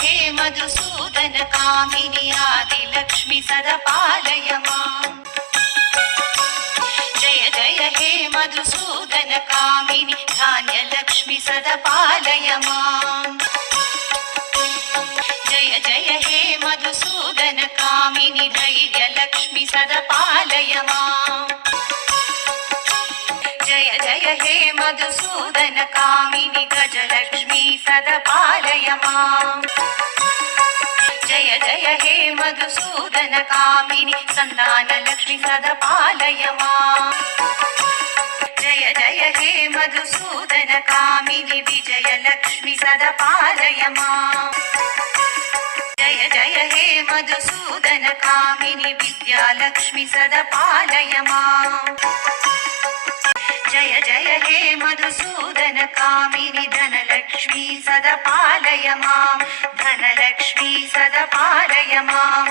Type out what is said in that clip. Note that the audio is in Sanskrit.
हे मधुसूदन कामिनि आदिलक्ष्मि सदा पालय माम् जय जय हे मधुसूदन कामिनि धान्यलक्ष्मि सदा पालय माम् जय जय हे मधुसूदन कामिनि धैर्यलक्ष्मि सदा पालय माम् जय जय हे मधुसूदन कामिनि गजलक्ष्मी सदा पालय माम् जय जय हे मधुसूदन कामिनि सन्तानलक्ष्मी सदा पालय माम् जय जय हे मधुसूदन कामिनि विजयलक्ष्मी सदा पालय माम् जय जय हे मधुसूदन कामिनि विद्यालक्ष्मी सदा पालय माम् जय जय हे मधुसूदन कामिनि धनलक्ष्मी सदा पालय माम् धनलक्ष्मी